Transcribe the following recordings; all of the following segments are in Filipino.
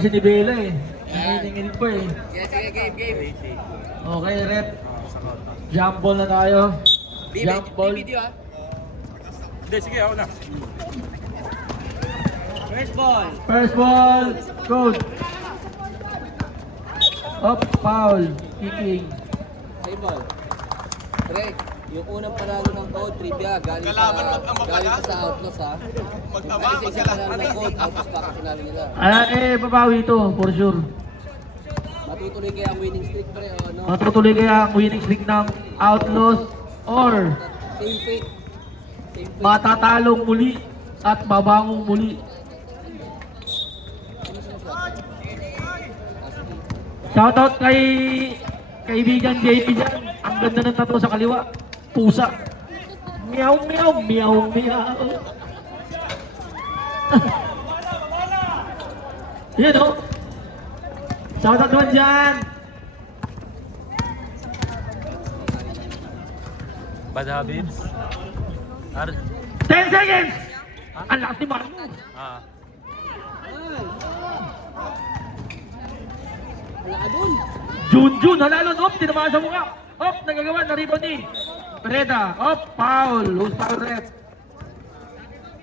Si ni Bela eh. Nanginingin pa eh. Sige, game. Okay, rep. Jump ball na tayo. Jump ball. Video ah. Hindi, sige, ako na. First ball. First ball. Code. Up, foul. Kicking. Second ball. Pre, yung unang panalo ng code, trivia, galing sa Outlaws ha. Isa panalo ng code, Outlaws baka pinalo nila. Babawi ito, for sure. Matutuloy kaya ang winning streak pre, o ano? Matutuloy kaya ang winning streak ng Outlaws or Same fate. matatalong muli at babangong muli. Shoutout kay kaibigan JP dyan. Ang ganda ng tattoo sa kaliwa. Pusa. Meow, meow, meow, meow. Yan o. Shoutout naman dyan. Bad habits. 10 seconds! Ang lakas ni Marco. Wala ka dun. Junjun, halalon, op, tinamaan sa mukha. Op, nagagawa, na-rebound ni Pereda. Op, foul. Loose foul rep.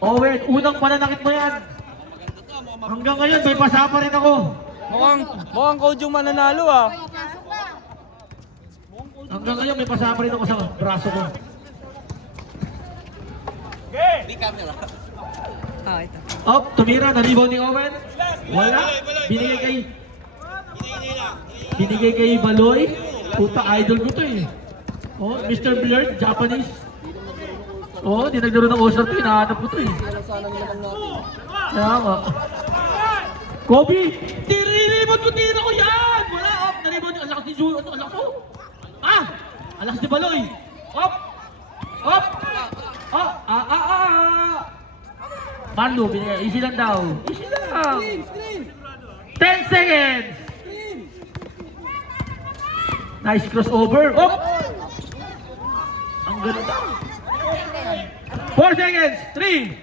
Owen, unang pananakit mo yan. Hanggang ngayon, may pasa pa rin ako. Mukhang code yung mananalo ah. Hanggang ngayon, may pasa pa rin ako sa braso ko. Big camera. Ito. Op, tumira, na-rebound ni Owen. Wala. Binigay kay Baloy. Puta, idol ko to eh. Oh, Mr. Beard, Japanese. Oh, di naglaro ng Oscar to, hinahanap ko to eh. Kaya lang sana nila lang natin. Kaya nga. Kobe! Tiribot ko, tira ko yan! Wala, op! Naribot niya. Ang lakas ni Jules. Ano, ang lakas ko? Ah! Ang lakas ni Baloy. Op! Op! Marlo, binigay. Easy lang daw. Easy lang. 10 seconds! Nice crossover. Op! Ang ganda. 4 seconds. 3.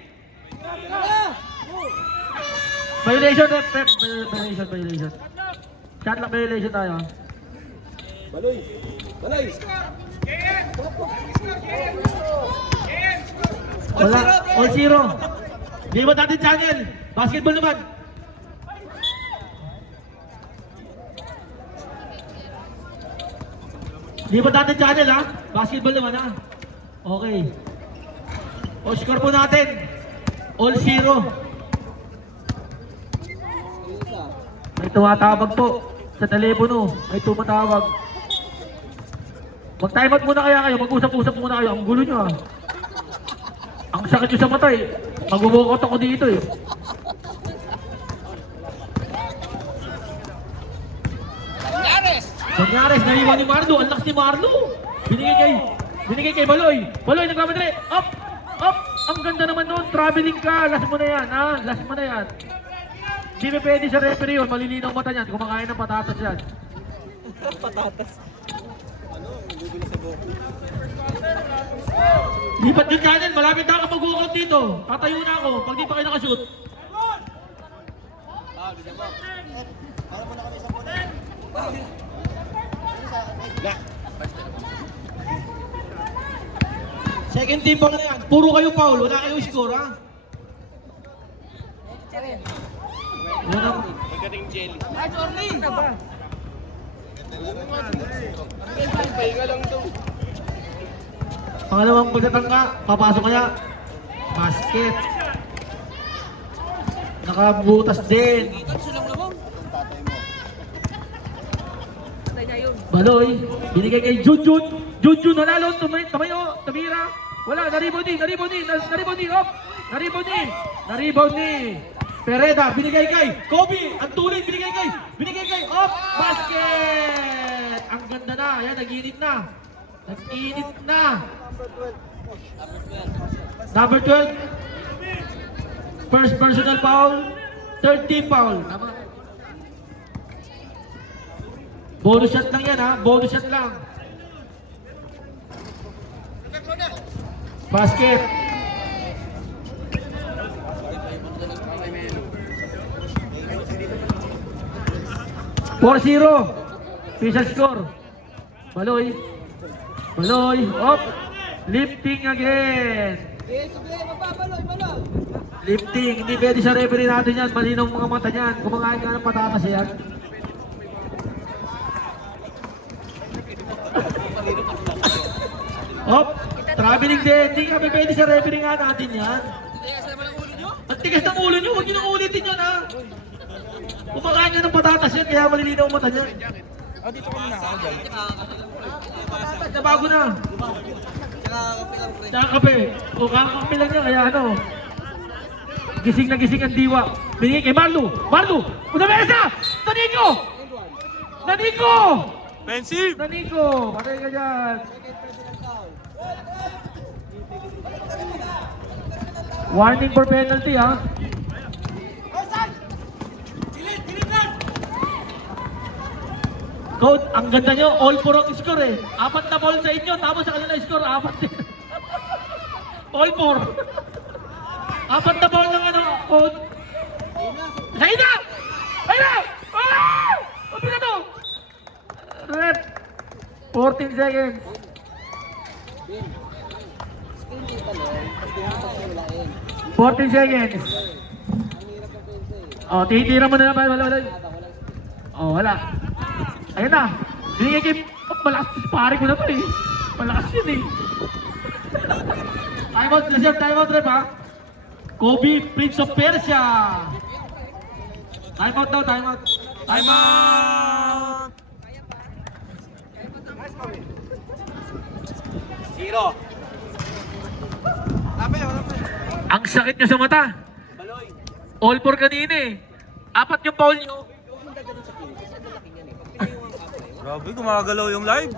Violation, rep. Violation. Shot lang violation tayo. Baloy. Wala. All zero. Libat natin channel. Basketball naman. Libat natin channel ha. Basketball naman ha. Okay. O score po natin. All zero. May tumatawag po sa telepono. May tumatawag. Mag-time out muna kaya kayo. Mag-usap-usap muna kayo. Ang gulo nyo ah. Ang sakit nyo sa mata eh. Mag-walkout ako dito eh. Donyares, naiwan ni Marlo. Ang lakas ni Marlo. Binigay kay Baloy. Baloy, nagmamadali. Up! Up! Ang ganda naman doon. Traveling ka. Last mo na yan ha. Last mo na yan. Hindi pa pwede sa referee yun. Malilinaw mata niyan. Kumakain ng patatas yan. Patatas. Lipat yung channel. Malapit na ako mag-walkout dito. Tatayo na ako. Pag di pa kayo nakashoot. Second team pa na yan. Puro kayo foul. Wala kayong score ha. Wala. Magaling jelly. Ay, Jorly! Pangalawang pagkatangka, papasok kaya. Basket. Nakabutas din. Baloy, binigay kay Junjun. Junjun, nanalo. Tumayo, tumira. Wala, na-rebound ni. Op. Na-rebound ni. Pereda, binigay kay Kobe. Ang tuloy, binigay kay Op. Basket. Ang ganda na. Ayan, nag-init na. Number 12. First personal foul. Third team foul. Bonus shot lang yan ha. Bonus shot lang. Basket. 4-0. Official score. Baloy. Baloy. Op. Lifting again. Lifting. Hindi pwede sa referee natin yan. Malinaw mga mata niyan. Kumakain ka ng patatas yan. Op. Traveling din. Hindi kami pwede sa referee nga natin yan. Ang tigas ng ulo nyo. Huwag nyo nang ulitin yan ha. Kumakain ka ng patatas yan. Kaya malilinaw ang mata niyan. Dito kami na ako dyan. Patatas na bago na. Tsaka kape. O kakakape lang niya. Kaya ano. Gising na gising ang diwa. Binigay kay Marlo. Marlo! Una mesa! Nanigo! Nanigo! Offensive! Nanigo! Patay ka dyan. Warning for penalty ha. Coach, ang ganda nyo, all for ang score eh. 4 na ball sa inyo, tapos sa kanila score, 4 din. All for. 4 na ball ng ano, coach. Sa'yo na! Ayun na! Ah! Sabi na to! Rep. 14 seconds. 14 seconds. Oh, titira mo na naman. Wala. Oh, wala. Ayun na. Binigay kay... Oh, malakas. Pare ko na to eh. Malakas yun eh. Time out. Reserve time out rep ha. Kobe, Prince of Persia. Time out daw. Time out. Time out! Zero. Ang sakit nyo sa mata. All for kanina eh. 4 yung foul nyo. Grabe, gumagalaw yung live.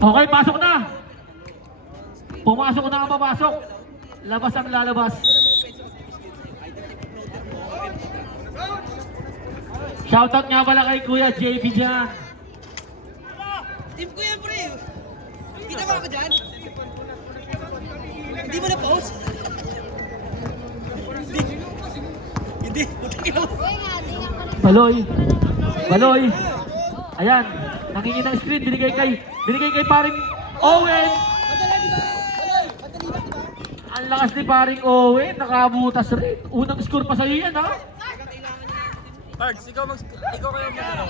Okay, pasok na. Pumasok na ang papasok. Labas ang lalabas. Shoutout nga pala kay Kuya JB dyan. Team ko yan, pre. Kita ba ako dyan? Hindi mo na-post? Hindi. Baloy. Baloy. Ayan. Nangingin ng screen. Binigay kay paring Owen. Ang lakas ni paring Owen. Nakabutas rin. Unang score pa sa'yo yan ha. Pards, ikaw kayo mag-ano.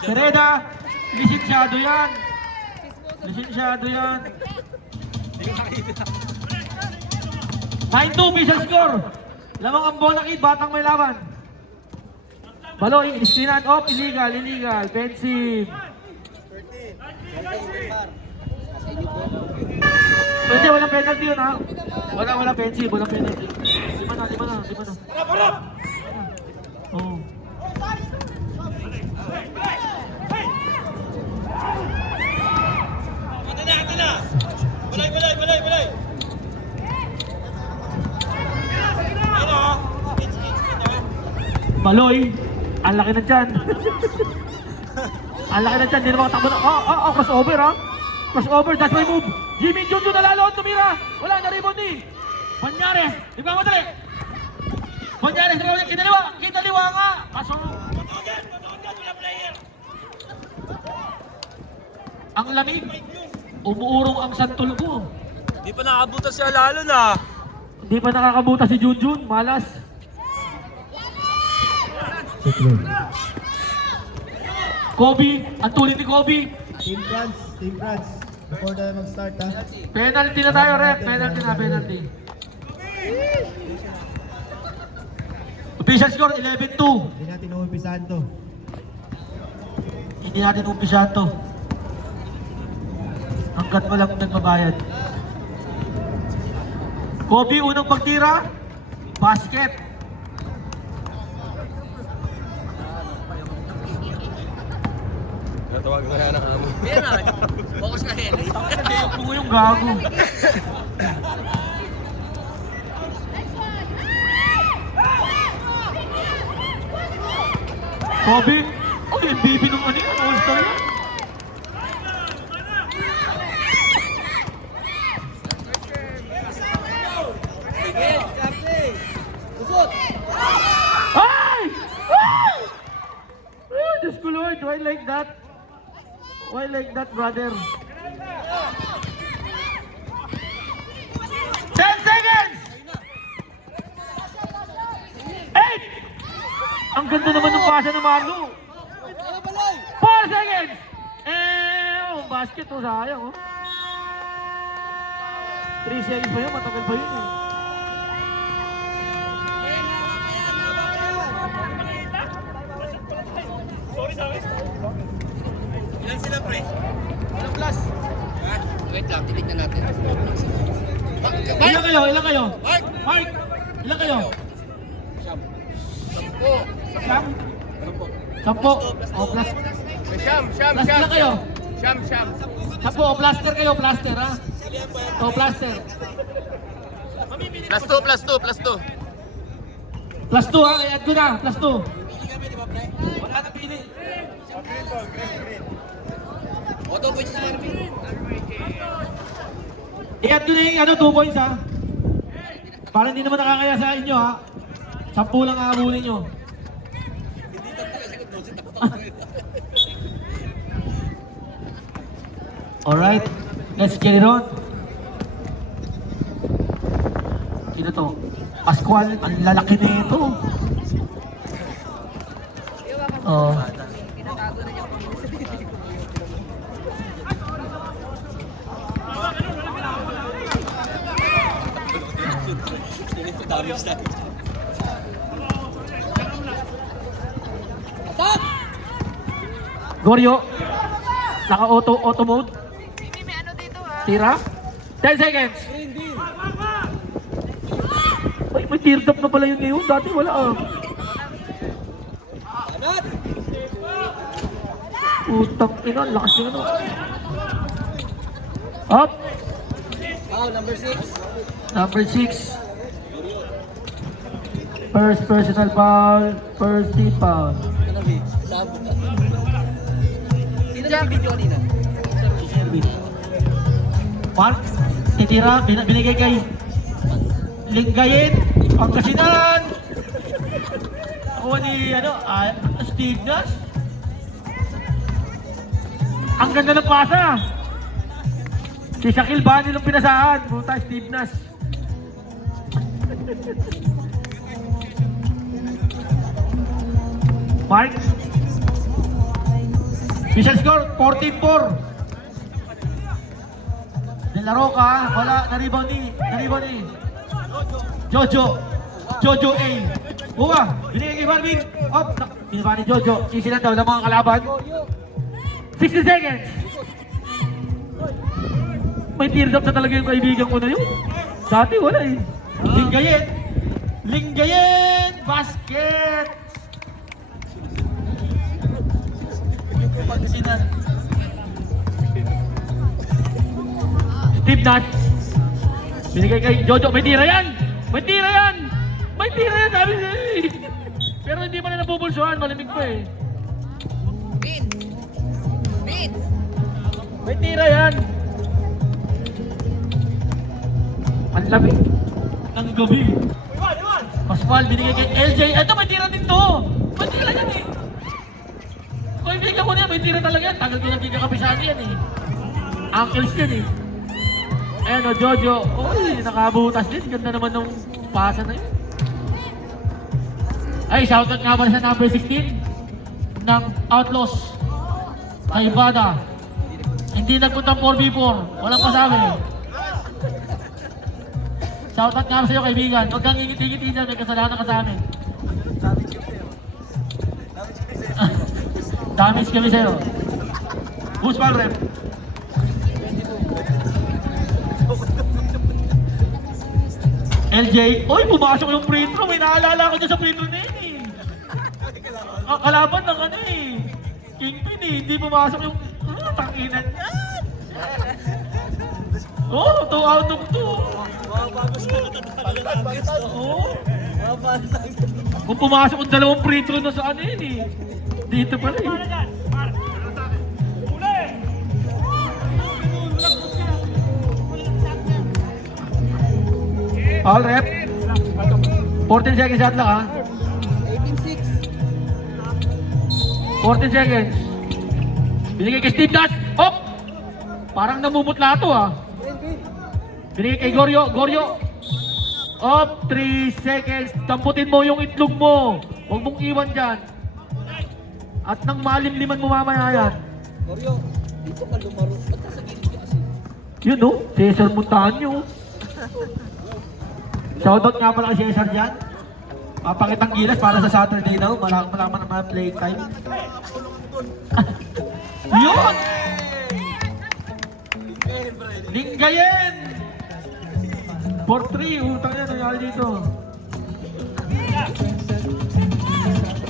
Sereda. Lisensyado yan. Lisensyado yan. 9-2 official score. Lamang ang bola kid, batang may laban. Baloy, screenan off, illegal, fencing. Hindi, walang penalty yun ha. Walang fencing, walang penalty. Lima na. Oh. Balay! Baloy, ang laki na dyan. Ang laki na dyan, hindi na makatakbo na. Crossover ha. Crossover, that's my move. Jimmy Junjun nalalo, tumira. Wala na rebound ni Banyares, di ba madali? Banyares, kinaliwa nga. Kaso, ang lamig. Umuurong ang santol ko. Di pa nakabutas siya lalo na. Hindi pa nakakabuta si Junjun, malas. Kobe, ang tuloy ni Kobe. Team France, before tayo mag-start ha. Penalty na tayo, ref. Penalty. Official score, 11-2. Hindi natin umpisahan to. Hindi natin umpisahan to. Hanggat walang nagbabayad. Kobe, unang pagtira. Basket. Natawagan ko na ng amo. Meron. Focus ka, Henry. Hindi yung bungo yung gago. Kobe. Oh, MVP nung ano yun. All-star yan. Susot. Ay! Why like that? Why like that, brother? 10 seconds! 8! Ang ganda naman ng pasa ng Marlo. 4 seconds! Basket to, sayang oh. 3 seconds pa yun, matagal pa yun eh. Ilan sila, pre? Ilang plus? Wait lang, titignan natin. Ilan kayo? Ilan kayo? Mark! Mark! Ilan kayo? Siyam? Sampo. O plus. Plus ilan kayo? Sampo o plaster kayo, plaster ha? O plaster. Plus 2, plus 2, plus 2. Plus 2 ha, i-add ko na, plus 2. Wala na pili. Auto points na lang. I-add ko na yung 2 points ha. Para hindi naman nakakaya sa inyo ha. 10 lang aabulin nyo. Alright, let's get it on. Sino to? Pascual, ang lalaki na ito. Oh. Goryo, naka-auto mode. Tira. 10 seconds. Ay, may tear up na pala yun ngayon. Dati wala ah. Utang ina, lakas yun ano. Up. Oh, number 6. Number 6. First personal foul. First team foul. Sabot ka. Sino nag-video kanina? Mark, titira, binigay kay Lingayen, Pangasinan. Ako ni, Steve Nash. Ang ganda ng pasa. Si Shaquille Bani nung pinasahan. Puta, Steve Nash. Mark. Official score, 14-4. Nilaro ka, wala, na-rebound ni Jojo A. Buwa, binigay kay Marvin. Up, binaba ni Jojo. Sisilan daw ng mga kalaban. 60 seconds. May tear up na talaga yung kaibigan ko na yun. Dati wala eh. Lingayen, basket. Pagkasinan. Steve Nash. Binigay kay Jojo. May tira yan! May tira yan! May tira yan! Sabi niya eh. Pero hindi pa na napupulsuhan. Malamig pa eh. May tira yan! Ang lamig ng gabi. Pascual, binigay kay LJ. Ito, may tira din to! May tira yan eh! Kaibigan ko na yan, may tira talaga yan. Tagal ko nagkikapisaan yan eh. Uncles yan eh. Ayan o, Jojo. Uy, nakabutas din. Ganda naman ng pasa na yun. Ay, shoutout nga pala sa number 16 ng Outlaws. Kay Bada. Hindi nagpuntang 4v4. Walang pasabi. Shoutout nga sa iyo, kaibigan. Huwag kang ingiti-ngiti dyan. May kasalanan ka sa amin. Damage kami sa'yo. Who's ball rep? LJ, oy, pumasok yung free throw. May naalala ko dyan sa free throw na yun eh. Kalaban ng ano eh. Kingpin eh. Hindi pumasok yung tanginan niya. Oh, 2 out of 2. Oh. Kung pumasok yung dalawang free throw na sa ano yun eh. Dito pala eh. All rep. 14 seconds shot lang ha. 18-6. 14 seconds. Binigay kay Steve Dash. Hop! Parang namumutla to ah. Binigay kay Goryo. Goryo. Hop! 3 seconds. Damputin mo yung itlog mo. Huwag mong iwan dyan. At nang malimliman mo mamaya yan. Goryo, dito ka lumaro. Ba't nasa gilid ka kasi? Yun no, Cesar Montaño. Shoutout nga pala kay Cesar dyan. Papakitang gilas para sa Saturday daw. Malaman ang mga playtime. Yun! Lingayen! 4-3, utang yan, nangyari dito.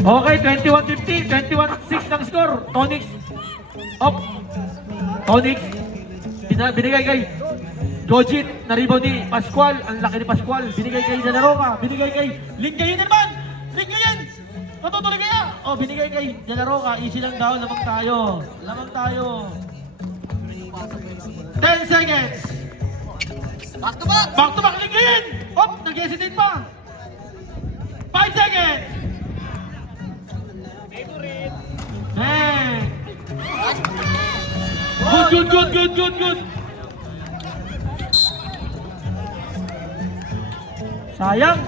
Okay, 21-50, 21-6 ng score. Tonix. Up. Tonix. Binigay kay Jojit, na-rebound ni Pascual. Ang laki ni Pascual. Binigay kay De La Roca. Binigay kay Lingayen naman. Lingayen! Matutuloy kaya? Oh, binigay kay De La Roca. Easy lang daw. Lamang tayo. Lamang tayo. 10 seconds. Back to back! Back to back, Lingayen! Hop, nag-hesitate pa. 5 seconds. Hey! Good. Sayang.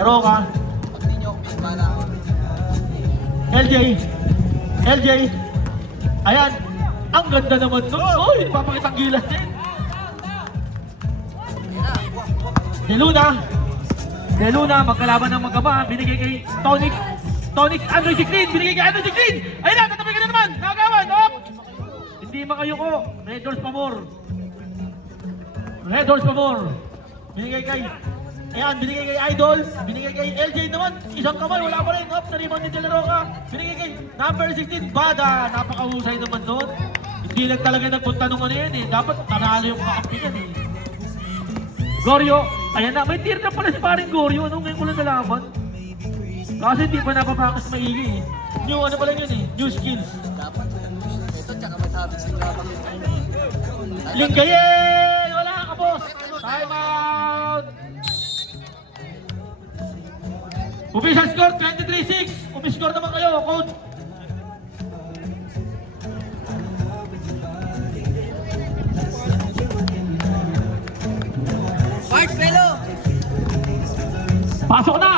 Laro ka. Pag di nyo ako pinabala ako. LJ. Ayan. Ang ganda naman nun. Oy, papakitang gilas din. De Luna, magkalaban ng magkama. Binigay kay Tonix. Android 16. Binigay kay Android 16. Ayun na, tatabi ka na naman. Nakagawan. Hop! Hindi makayuko. Red Doors Pamor. Binigay kay... Ayan, binigay kay Idol. Binigay kay LJ naman. Isang kamay, wala pa rin. Hop, na-rebound ni De La Roca. Binigay kay number 16. Bada. Napakahusay naman doon. Hindi lang talaga nagpunta nung ano yan eh. Dapat nanalo yung kakampi yan eh. Goryo, ayan na, may tier na pala si paring Goryo. Ano ngayon ko lang nalaman? Kasi hindi pa napapakas maigi eh. New ano pala yun eh, new skills. Dapat ito, tsaka may sabi sila bakit. Lingayen! Wala ka boss! Time out! Official score 23-6. Umiscore naman kayo, coach. Mark, Pelo! Pasok na!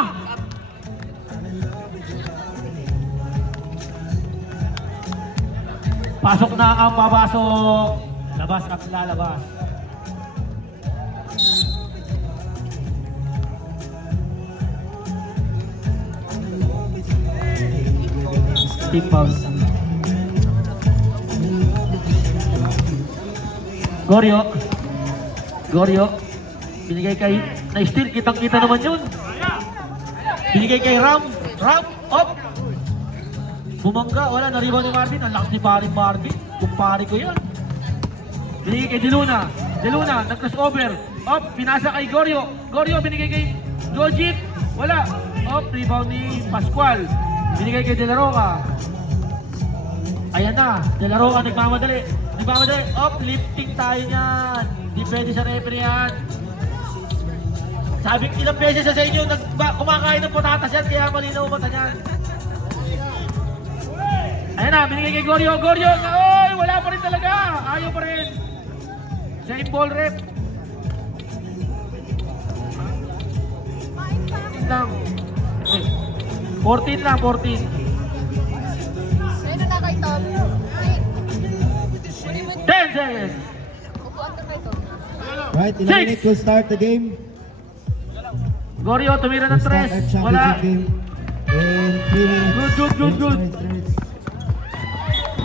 Pasok na ang papasok. Labas at lalabas. Big bounce. Goryo. Binigay kay na-steal, kitang-kita naman yun. Binigay kay Ram, up. Bumangga, wala, na-rebound ni Marvin. Ang lakas ni paring Marvin. Kumpare ko yan. Binigay kay De Luna, nag-crossover. Up, pinasa kay Goryo. Binigay kay Jojit. Wala. Up, rebound ni Pascual. Binigay kay De La Roca. Ayan na, De La Roca nagmamadali. Up, lifting tayo niyan. Hindi pwede sa referee yan. Sabi ilang beses sa inyo, kumakain ng patatas yan, kaya malinaw mata niyan. Ayan na, binigay kay Goryo. Oy, wala pa rin talaga. Ayaw pa rin. Same ball rep. Lang. 14 lang, 14. Sino na kay Tom? 10 seconds. Upuan ka kay Tom. Right, in a minute we'll start the game. Goryo, tumira ng We'll start our 3. championship Wala. game in 3 minutes. Good. Minutes.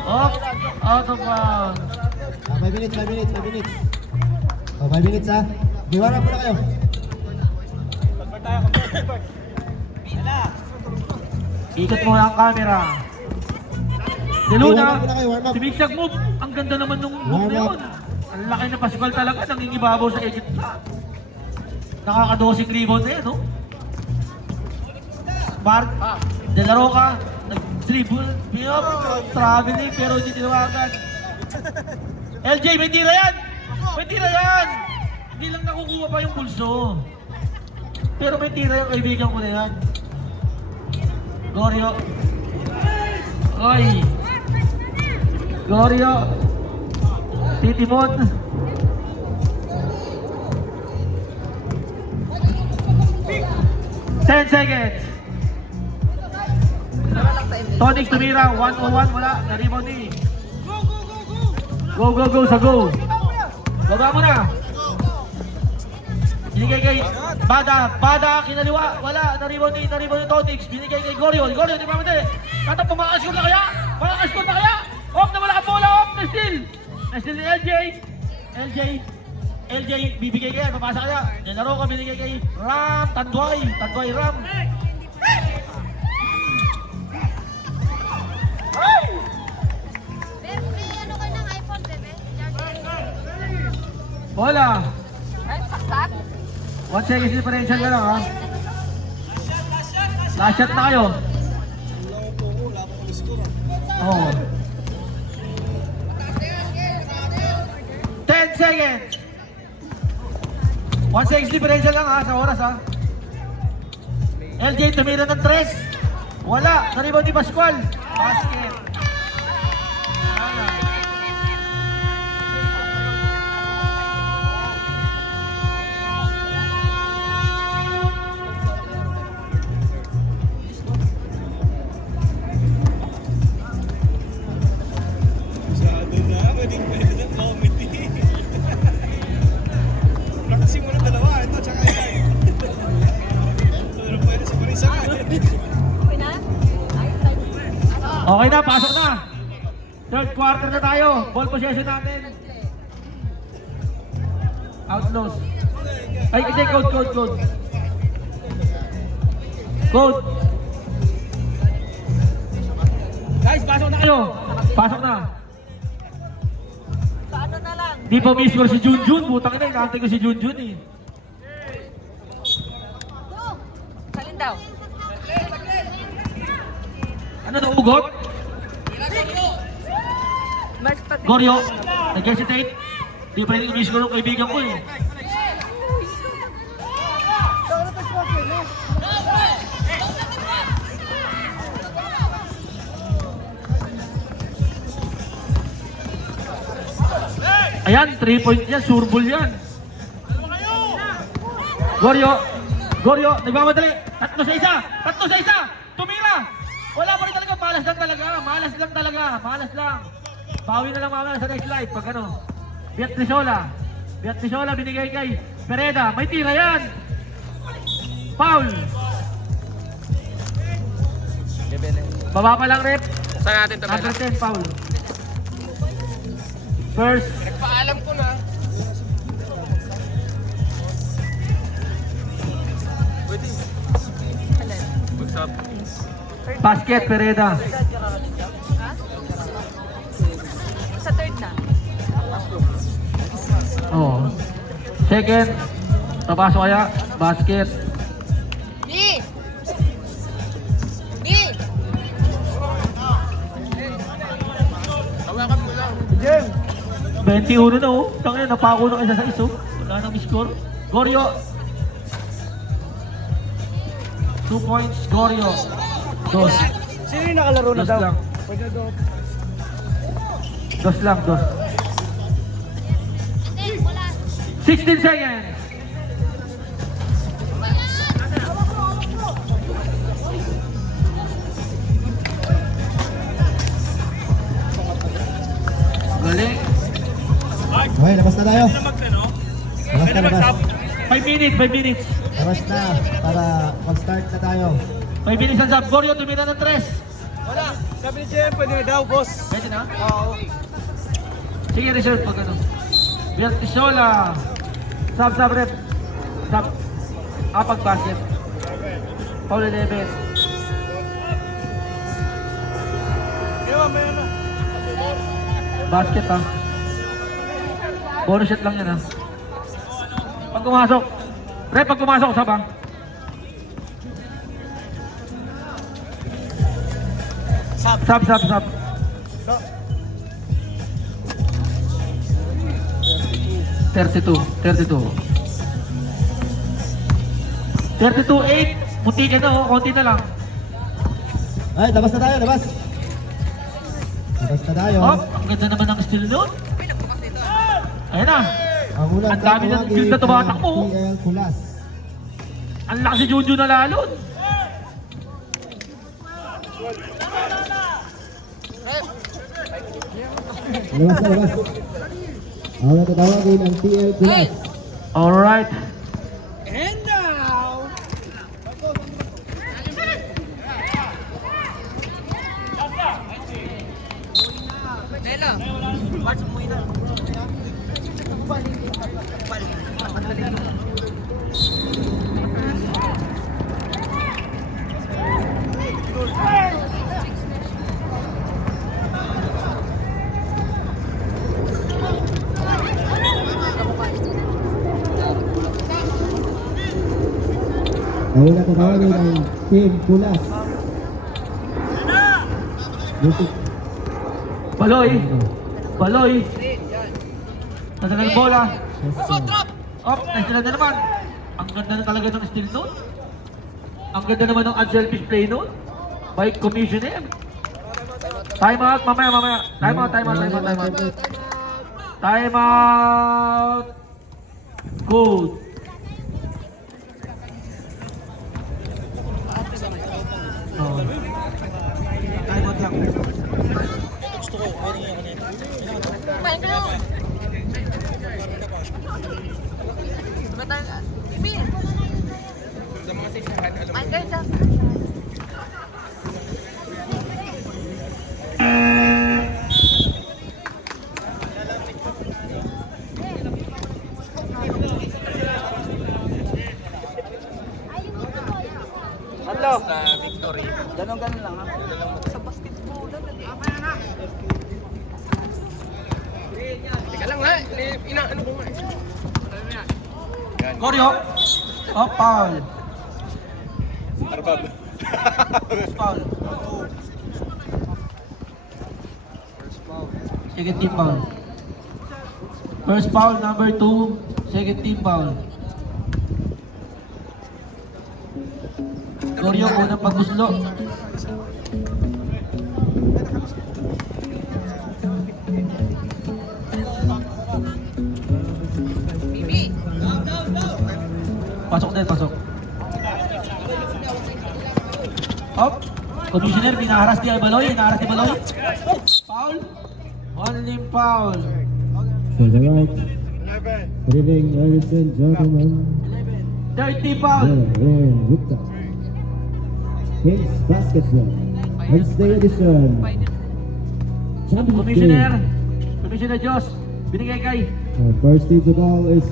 Off. Out of bounds. 5 minutes. 5 minutes ha. Diwaran po na kayo. Ikot mo ang camera. De Luna, Warm up na kayo, warm up. si Bigshag move. Ang ganda naman nung move na Warm up. yun. Ang laki na Pascual talaga, nangingibabaw sa edit na. Nakakadosing rebound na yan, no? De La Roca, nag-dribble, traveling, pero hindi tinawagan. LJ, may tira yan! May tira yan! Hindi lang nakukuha pa yung pulso. Pero may tira yung kaibigan ko na yan. Gorio. Oy! Gorio. Titimon. Ten seconds. Tonic tumira, 1-on-1 wala, na-rebound ni. Go sa go. Baba mo na. Binigay kay Bada kinaliwa, wala, na-rebound ni Tonic. Binigay kay Gorio, di ba mati? Katap, makakaskot na kaya? Makakaskot na kaya? Off na wala ka bola, off na steal. Na-steal ni LJ, bibigay kaya, papasa kaya. Nilaro ka, binigay kay Ram, Tanduay Ram. Ano ka ng iPhone, bebe? Bola. Ay, saksak. 1 second differential ka lang ha. Last shot na kayo. Oh. 10 seconds. 1 second differential lang ha, sa oras ha. LJ tumira ng 3. Wala, na-rebound ni Pascual. Basket. Okay na, pasok na. Third quarter na tayo. Ball possession natin. Outlaws. Ay, hindi, code. Code. Guys, pasok na kayo. Pasok na. Paano na lang? Di pa miss-score si Junjun. Butang ina, inaantay ko si Junjun eh. Salin daw. Ano na ugot? Mas pati. Gorio, nag-hesitate. Di pa rin i-miss ko ng kaibigan ko eh. Ayan, 3 point yan, surbol yan. Gorio, nagmamadali. 3 sa 1. Tumira. Wala pa rin talaga, malas lang. Bawi na lang mamaya sa next live pag ano. Biatrisola binigay kay Pereda. May tira yan. Foul. Baba pa lang rep. Saan natin ito? Number 10 foul. First. Paalam ko na. Pwede. What's up? Basket Pereda. Sa third na. Oh. Second. Papasok kaya. Basket. Ni! 21 na oh. Tangina, napako na isa sa iso. Wala nang score. Gorio. 2 points, Gorio. Dos. Sino yung nakalaro na Dos daw? lang. Pwede daw. Dos lang, dos. 16 seconds. Galing. Okay, labas na tayo. Labas. 5 minutes. Labas na para mag-start na tayo. 5 minutes ang sub. Gorio, tumira ng 3. Wala. Sabi ni JM, pwede na daw, boss. Pwede na? Oo. Sige, reserve pag ano. Bertisola. Sub, rep. Sub. Apag basket. Paul 11. Basket ha. Bonus shot lang yan ha. Pag pumasok. Rep, pag pumasok, sub ha. Sub. 32. 32-8. Munti ka na, konti na lang. Ay, labas na tayo, labas. Labas na tayo. Oh, ang ganda naman ng steal doon. Ayan na. Ang unang Ang dami ng field na tumatakbo. PL Kulas. Ang lakas si Junjun na lalon. Labas na, labas. Ang natatawagin ang PL Kulas. Alright. And now, Nela, watch mo ina. Ang natatawagin ang Team Kulas. Music. Baloy. Baloy. Nasa ng bola. Oh, nice na naman. Ang ganda na talaga ng steal doon. Ang ganda naman ng unselfish play doon. By commissioner. Time out, mamaya. Time out. Time out. Good. Oh. Time out lang. Kumain kayo. Emil. Kumain kayo dyan. Ganon lang ha. Sa basketball. Teka lang ha. Inaano ko nga. Koryo. Oh, foul. Arbab. Foul. Second team foul. First foul, number 2. Second team foul. Koryo, unang paguslo. Bibi. Pasok din, pasok. Hop. Commissioner, pinaharas ni Baloy. Foul. Only foul. To the right. Good evening, ladies and gentlemen. 30 foul. We're Gupta. Kings Basketball. Wednesday edition. Championship Commissioner. game. Commissioner Jos. Binigay kay First team to ball is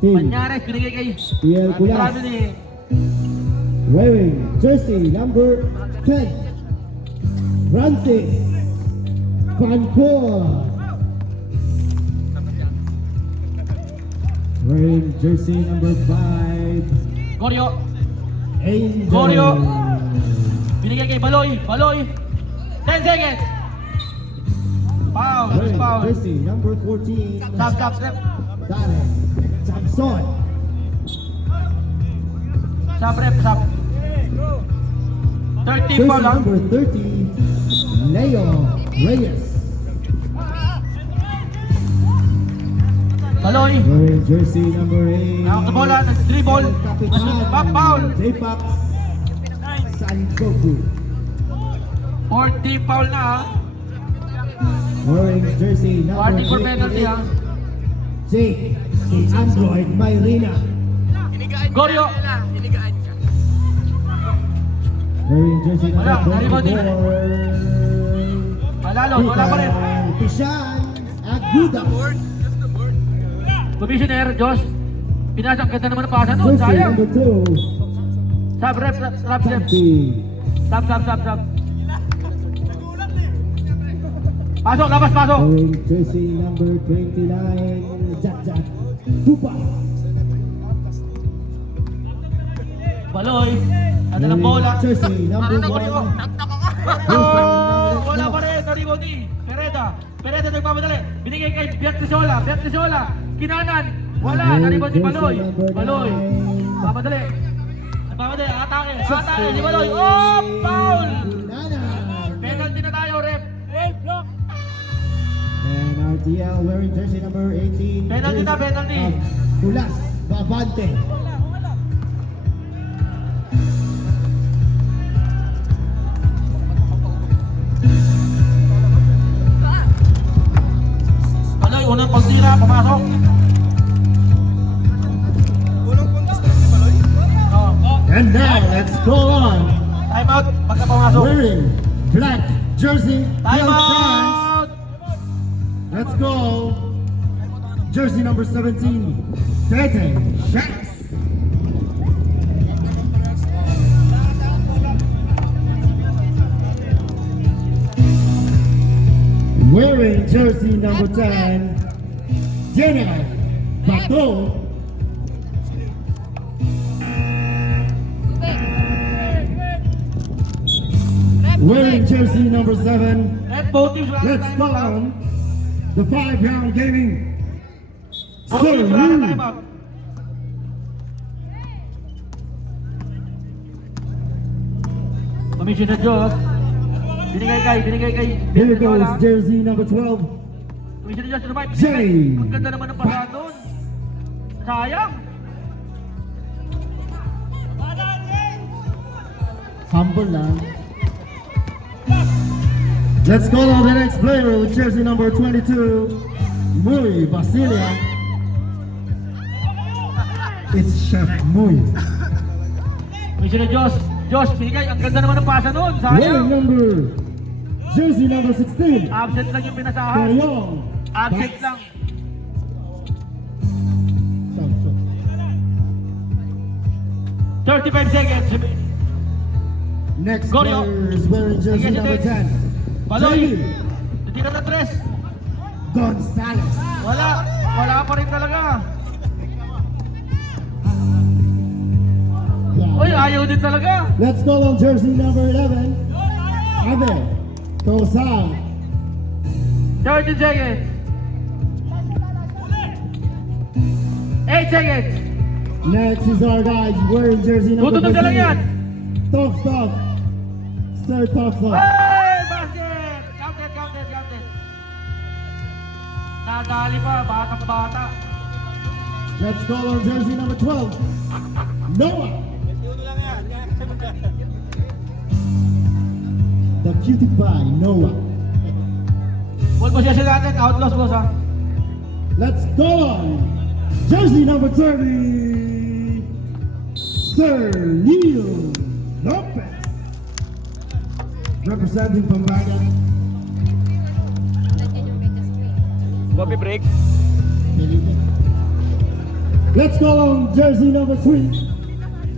Team Manyares. Binigay kay PL Kulas. Sabi ni Wearing jersey number 10. Francis Pancor. Wearing jersey number 5. Koryo. Angel. Koryo. Binigay kay Baloy. 10 seconds. Foul. Wearing Foul. jersey number 14. Stop. Darren Samson. Stop. 30 Jersey foul lang. number 30. Leo Reyes. Baloy. Wearing jersey number 8. Hawak na bola. Nag-dribble. Foul. J-Pax Sankoku. 40 foul na ha. Wearing jersey number 40 for penalty ha. Jake Android Mayrina. Koryo. Wearing jersey Wala, number nalibot din. 24. Malalo. Wala pa rin. Pishan Aguda. Commissioner Jos. Pinasang ganda naman ang pasa doon. Jersey Sayang. number 2. Stop. Champi. Stop. Pasok. Wearing jersey number 29. Jack Tupa. Baloy. Ano ng bola? Jersey number 1. Wala pa rin. Naribon ni Pereda. Pereda nagpapadali. Binigay kay Biat Tisola. Kinanan. Wala. Naribon si Baloy. Baloy. Papadali. Papadali. Atake. Atake si Baloy. Oh! Foul! Penalty na tayo, ref. And RTL wearing jersey number 18. Penalty na, penalty. Tulas, Babante. Baloy, unang pagtira. Pumasok. Oh. And now, let's go on. Time out. Pagka pumasok. Wearing black jersey, Time Young France. out. Let's go. Jersey number 17, Tete Shanks. Wearing jersey number 10, Jenna Bato. Wearing jersey number 7, Ref, both teams wala na let's time go out. Ha? on the 5-round gaming. Both teams wala na time out. Commissioner Diyos. Binigay kay. Here goes jersey number 12, Commissioner Diyos, remind. Jay. Ang ganda naman ng pasa doon. Sayang. Humble lang. Let's go on the next player with jersey number 22, Muy Basilia. It's Chef Muy. Commissioner Diyos. Diyos, binigay. Ang ganda naman ng pasa doon. Wearing Sayang. jersey number 16, Absent lang yung pinasahan. Kayong. Absent lang. So, 35 seconds. next Gorio. player is wearing jersey Again, number again. 10, Baloy. Jamil Tira na tres. Gonzalez. Wala pa rin talaga. Uy, ayaw din talaga. Let's go on jersey number 11, Ave Tosal. 30 seconds. 8 seconds. Next is our guys wearing jersey number Tututog na lang yan. 15, Tough Stuff, Sir Tough Stuff. Hey! Basket! Counted. Nadali pa, batang-bata. Let's go on jersey number 12, Noah. The cutie pie, Noah. Ball possession natin, outlaws boss ha. Let's go on jersey number 30, Sir Neil Lopez. Representing Pampanga. Coffee break. Let's go on jersey number 3,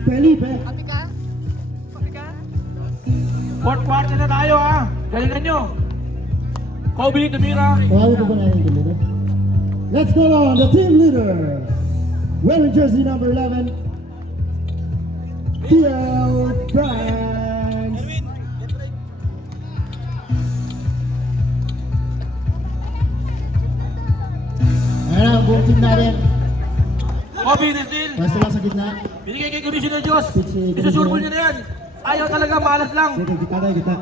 Felipe. Kapi ka? Fourth quarter na tayo ha. Galingan nyo. Kobe, tumira. Let's go on the team leader, wearing jersey number 11, TL France. Ayan ang buong team natin. Kobe, the steal. Basta lang sa gitna. Binigay kay Commissioner Diyos. Isusurbol niya na yan. Ayaw talaga, malas lang. Kita.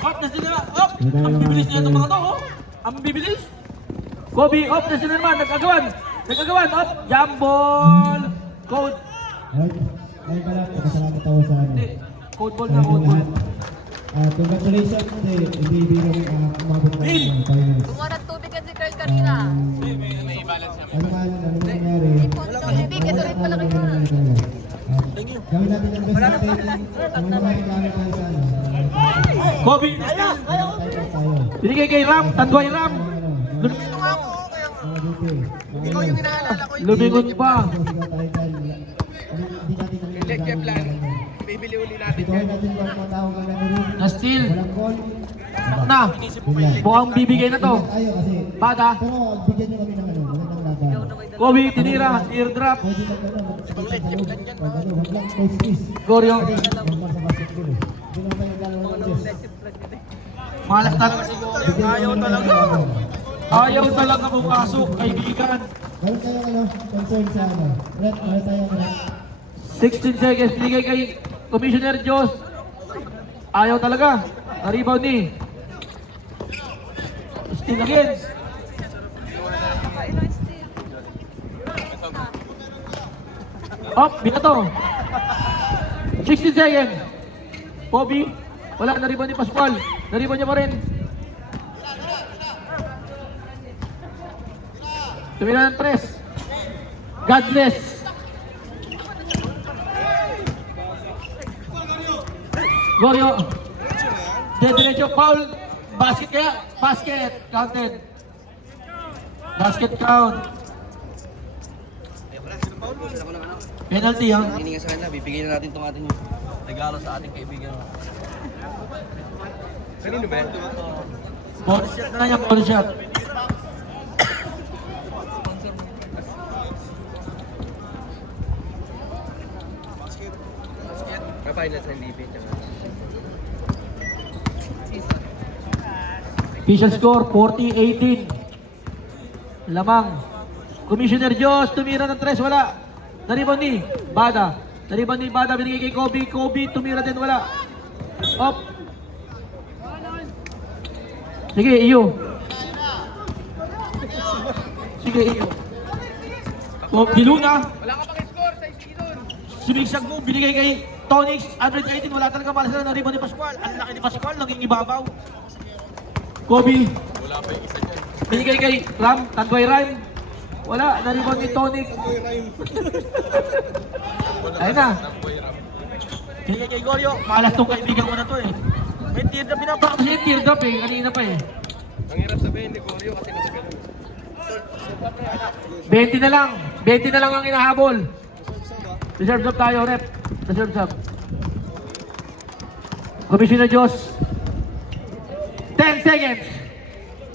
Up na sila. Up. Ang bibilis niya itong mga to. Oh. Ang bibilis. Kobe, up na sila naman. Nagkagawan. Up. Jump ball. Code. Ay pala, pasalamat ako sa ano. Hindi. Code ball na, code ball. Congratulations, hindi biro umabot na Neil. ng finals. Kumuha ng tubig yan si Carl kanina. Ano man nangyari? Hindi, kasi rin pala kayo. Gawin natin ang best natin. Gawin natin gamit tayo sa ano. Kobe. Tayo. Binigay kay Ram. Tanduay Ram. Ikaw yung Lumingon pa. Let your plan. Bibili uli natin. Gawin natin ang tawag ang gano'n. Na steal. Walang call. Na. Mukhang bibigay na to. Tayo kasi. Bata. Pero bigyan nyo kami ng ano. Walang laban. Kobe, tinira. Teardrop. Pwede na gano'n. Wag lang coach please. Goryo. Normal sa basketball eh. Hindi naman yung gano'n ng chess. Malas talaga si Goryo. Ayaw talaga. Ayaw talaga pumasok, kaibigan. Meron tayong ano, concern sa ano. Red, meron tayong red. 16 seconds, binigay kay Commissioner Jos. Ayaw talaga. Na-rebound ni. Steal again. Up, binato. 16 seconds. Bobby, wala, na-rebound ni Pascual. Na-rebound niya pa rin. Tumira ng 3. God bless. Gorio. Diretso, foul. Basket kaya? Basket. Counted. Basket count. Penalty ha? Hindi nga sa kanila, bibigyan na natin itong ating regalo sa ating kaibigan. Kanino ba? Bonus shot na lang yan, bonus shot. Kapain na sa LB. Official score, 40-18. Lamang. Commissioner Jos, tumira ng 3, wala. Naribon ni Bada. Naribon ni Bada, binigay kay Kobe. Kobe, tumira din, wala. Up. Sige, iyo. Sige, iyo. Oh, Diluna. Wala ka pang score sa isidon. Sumigsag mo, binigay kay Tonix. 118, wala talaga malas na naribon ni Pascual. Ang laki ni Pascual, naging ibabaw. Kobe. Wala pa yung isa dyan. Binigay kay Ram, Tanduay Rhyme. Wala, naribon ni Tonic. Ayun na. Binigay kay Gorio. Malas tong kaibigan ko na to eh. May teardrop, pinapaka kasi yung teardrop eh. Kanina pa eh. Ang hirap sabihin ni Gorio kasi nasa ganun. 20 na lang. 20 na lang ang inahabol. Reserve sub tayo, rep. Reserve sub. Commissioner Jos. 10 seconds.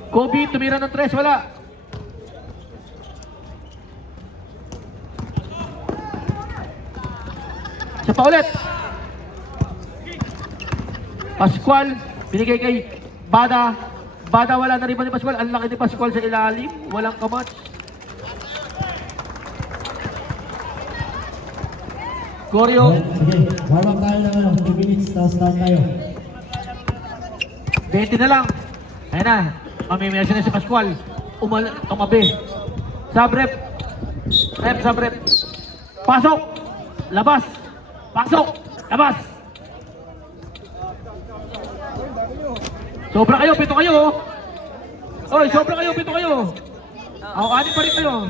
Kobe, tumira ng 3, wala. Siya pa ulit. Pascual, binigay kay Bada. Bada, wala na rin ba ni Pascual? Ang laki ni Pascual sa ilalim. Walang kamats. Gorio. Sige, warm up tayo ng ano, 2 minutes, tapos start tayo. 20 na lang. Ayun na. Mamimesa na si Pascual. Tumabi. Sabrep. Rep, sabrep. Pasok. Labas. Pasok. Labas. Sobra kayo, pito kayo. Oy, sobra kayo, pito kayo. Ako, anin pa rin kayo.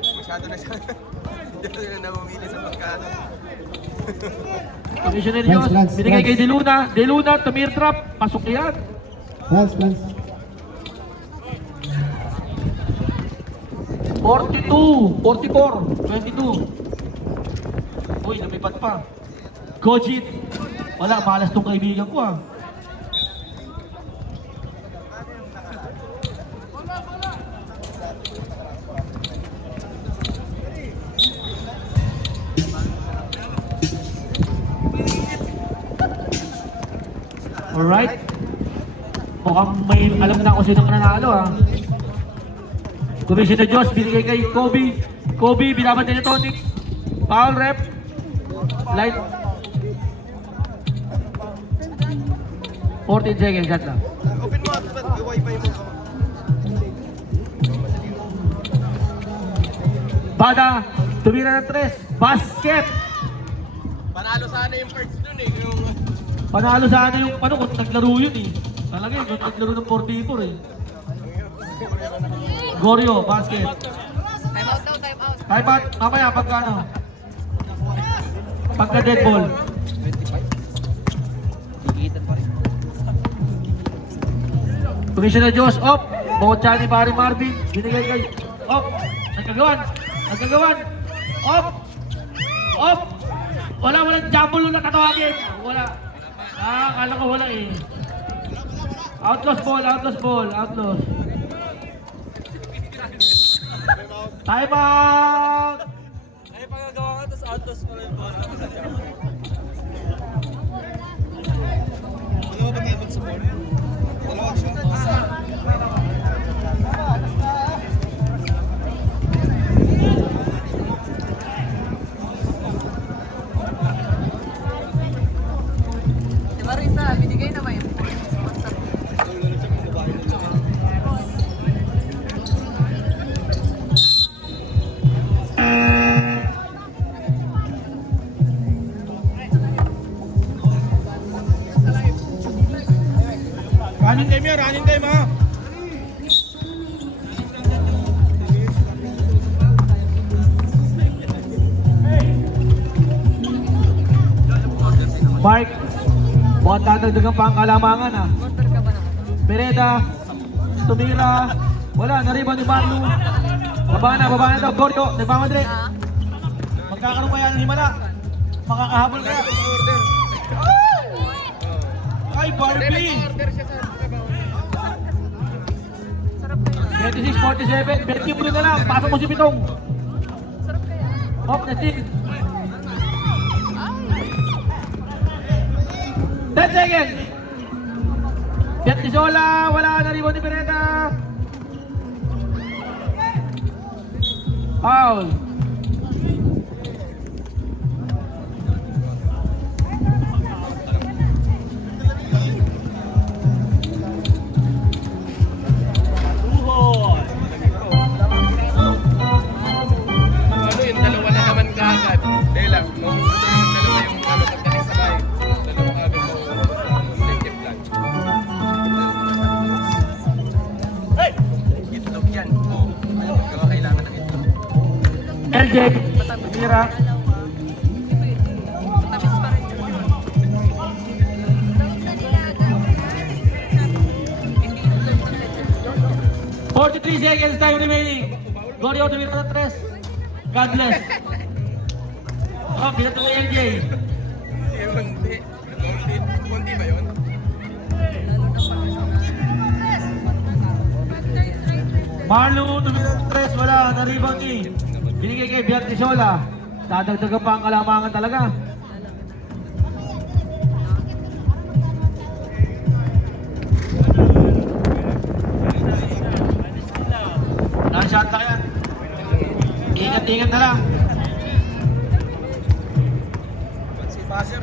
Masyado na siya. Hindi na namamili sa pagkano. Commissioner Yos, binigay kay Deluna. Deluna, tumir trap. Pasok yan. Plans. 42, 44, 22. Uy, lumipad pa. Gojit. Wala, malas tong kaibigan ko ah. Alright. Mukhang may alam na kung sino ang nanalo ah. Commissioner Jos, binigay kay Kobe. Kobe, binabad niya Tonic. Foul rep. Line. 14 seconds, shot lang. Open mo, yung wifi mo. Bada, tumira ng 3. Basket. Panalo sana yung first dun eh. Yung... Panalo sana yung ano kung naglaro yun eh. Talaga yun, kung naglaro ng 4v4 eh. Gorio, basket. Time out daw, time out. Time out, mamaya pagka ano. Pagka dead ball. 25. Higitan pa rin. Commissioner Jos, op. Bocha ni Barry Marvin. Binigay kay, op. Nagkagawan. Op. Walang jumble na tatawagin. Wala. Akala ko wala eh. Outlaws ball. Time out! Ay, pagkagawa ka, tapos outdoors pa rin po. Ano ba nga sa ball? Dalawa siya. Running time yan, running time ha. Mark, mukhang tatagdagan pa ang kalamangan ah. Pereda, tumira, wala, na-rebound ni Marlo. Baba na daw, Gordo, nagmamadre. Magkakaroon kaya ng himala. Makakahabol kaya. Ay, Barbie! 26-47, Betty Blue na lang, pasok mo si Pitong. Off na steal. 10 seconds! Bettisola, wala na rebound ni Pereda. Foul. Ano yung dalawa na naman kaagad? Dahil lang, nung yung dalawa yung pagdating sa bahay, dalawa kaagad sa objective plan. Hey! Itlog yan. Oo. Alam mo, kailangan ng itlog. LJ, tumira. Matamis pa rin yun. 43 seconds time remaining. Gordo, tumira na 3. God bless. Oh, binato ko LJ. Kunti ba yun? Marlo, tumira na 3. Wala, na-rebound ni. Binigay kay Bertisola. Dadagdagan pa ang kalamangan talaga. Nashot na kaya. Ingat-ingat na lang. Buzzer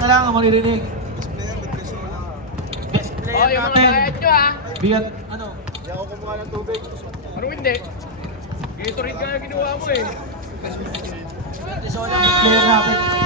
na lang ang maririnig. Best player natin. Bigat, ano? Ano hindi? Gatorade ka na ginawa mo eh. Bertisola, best player natin.